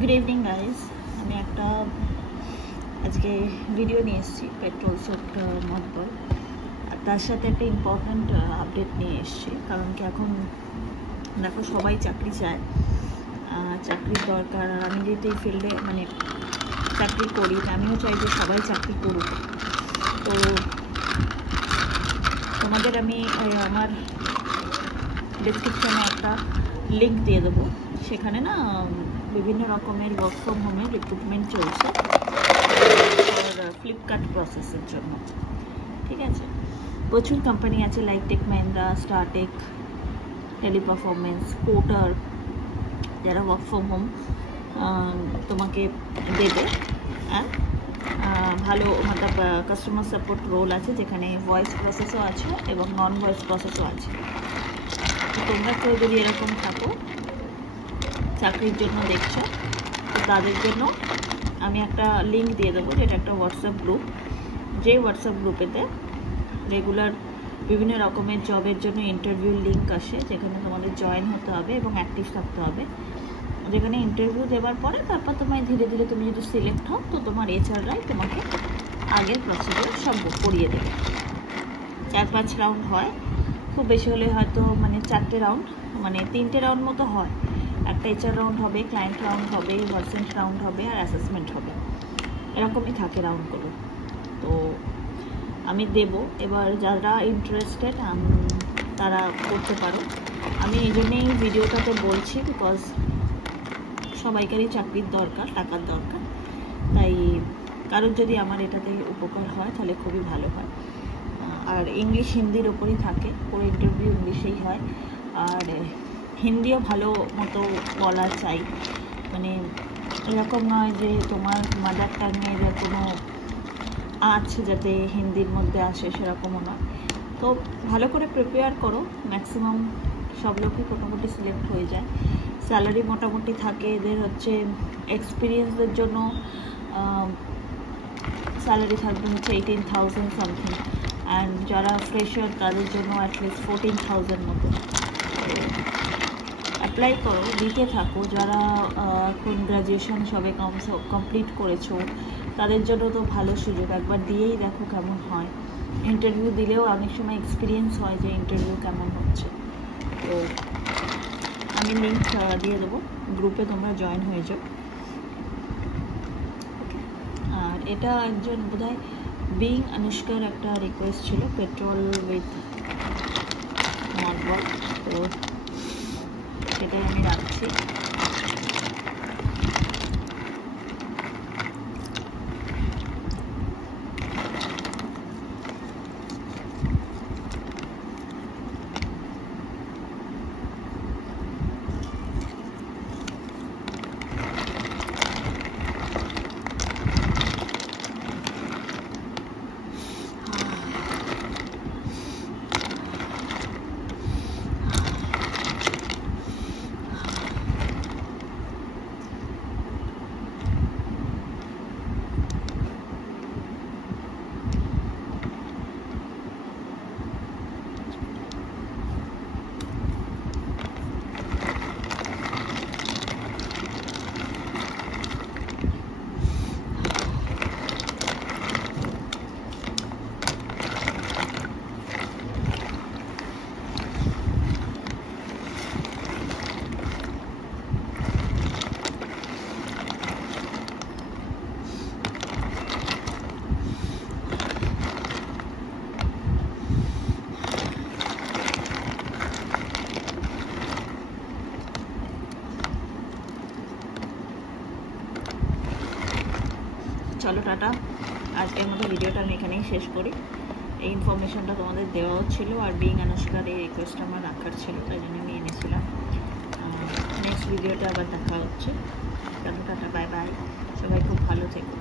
Good evening guys. আমি একটা আজকে ভিডিও নিয়ে এসেছি পেট্রোল সোপ মতবল, আর তার সাথে একটা ইম্পর্ট্যান্ট আপডেট নিয়ে এসেছি। কারণ কি এখন দেখো সবাই চাকরি চায়, চাকরির দরকার। আর আমি যেহেতু এই ফিল্ডে মানে চাকরি করি, আমিও চাই যে সবাই চাকরি করুক। তো তোমাদের আমি আমার ডেসক্রিপশনে একটা লিঙ্ক দিয়ে দেবো। সেখানে না বিভিন্ন রকমের ওয়ার্ক ফ্রম হোমের রিক্রুটমেন্ট চলছে ফ্লিপকার্ট প্রসেসের জন্য। ঠিক আছে, প্রচুর কোম্পানি আছে like tech Mahindra, Startek, Teleperformance, Porter, যারা ওয়ার্ক ফ্রম হোম তোমাকে দেবে। অ্যান্ড ভালো মতলব কাস্টমার সাপোর্ট রোল আছে, যেখানে ভয়েস প্রসেসও আছে এবং নন ভয়েস প্রসেসও আছে। তো তোমরা কেউ যদি এরকম থাকো, চাকরির জন্য দেখছো, তো তাদের জন্য আমি একটা লিঙ্ক দিয়ে দেবো, যেটা একটা হোয়াটসঅ্যাপ গ্রুপ। যে হোয়াটসঅ্যাপ গ্রুপেতে রেগুলার বিভিন্ন রকমের জবের জন্য ইন্টারভিউ লিঙ্ক আসে, যেখানে তোমাদের জয়েন হতে হবে এবং অ্যাক্টিভ থাকতে হবে। যেখানে ইন্টারভিউ দেওয়ার পরে তারপর তোমায় ধীরে ধীরে তুমি যদি সিলেক্ট হও, তো তোমার এইচআররাই তোমাকে আগের প্রসিডিওর সব করিয়ে দেবে। 4-5 রাউন্ড হয়, খুব বেশি হলে হয়তো মানে 4টে রাউন্ড, মানে 3টে রাউন্ড মতো হয়। একটা এইচআর রাউন্ড হবে, ক্লায়েন্ট রাউন্ড হবে, ভার্সেন্ট রাউন্ড হবে, আর অ্যাসেসমেন্ট হবে। এরকমই থাকে রাউন্ডগুলো। তো আমি দেব, এবার যারা ইন্টারেস্টেড তারা করতে পারো। আমি এই জন্যেই ভিডিওটাতে বলছি, বিকজ সবাইকারই চাকরির দরকার, টাকার দরকার। তাই কারোর যদি আমার এটাতে উপকার হয় তাহলে খুবই ভালো হয়। আর ইংলিশ হিন্দির ওপরই থাকে, পুরো ইন্টারভিউ ইংলিশেই হয়। আর হিন্দিও ভালো মতো বলা চাই, মানে এরকম নয় যে তোমার মাদার টাঙের কোনো আছে যাতে হিন্দির মধ্যে আসে, সেরকমও নয়। তো ভালো করে প্রিপেয়ার করো, ম্যাক্সিমাম সব লোকই মোটামুটি সিলেক্ট হয়ে যায়। স্যালারি মোটামুটি থাকে এদের হচ্ছে এক্সপিরিয়েন্সদের জন্য স্যালারি থাকবে হচ্ছে 18,000 সামথিং, অ্যান্ড যারা ফ্রেশার তাদের জন্য অ্যাটলিস্ট 14,000 মতো। অ্যাপ্লাই করো, দিতে থাকো। যারা এখন গ্র্যাজুয়েশন সবে কমপ্লিট করেছো, তাদের জন্য তো ভালো সুযোগ, একবার দিয়েই দেখো কেমন হয়। ইন্টারভিউ দিলেও অনেক সময় এক্সপিরিয়েন্স হয় যে ইন্টারভিউ কেমন হচ্ছে। তো আমি লিঙ্ক দিয়ে দেবো, গ্রুপে তোমরা জয়েন হয়ে যাও। আর এটা একজন বোধহয় বিং অনুষ্কার একটা রিকোয়েস্ট ছিল, পেট্রোল উইথ মডবল, তো সেটাই আমি রাখছি। চলো টাটা, আজকের মতো ভিডিওটা আমি এখানেই শেষ করি। এই ইনফরমেশনটা তোমাদের দেওয়াও ছিল, আর বিং অনুষ্কার এই রিকোয়েস্টটা আমার রাখার ছিল, তাই জন্য আমি এনেছিলাম। নেক্সট ভিডিওটা আবার দেখা হচ্ছে। চলো টাটা, বাই বাই, সবাই খুব ভালো থেকো।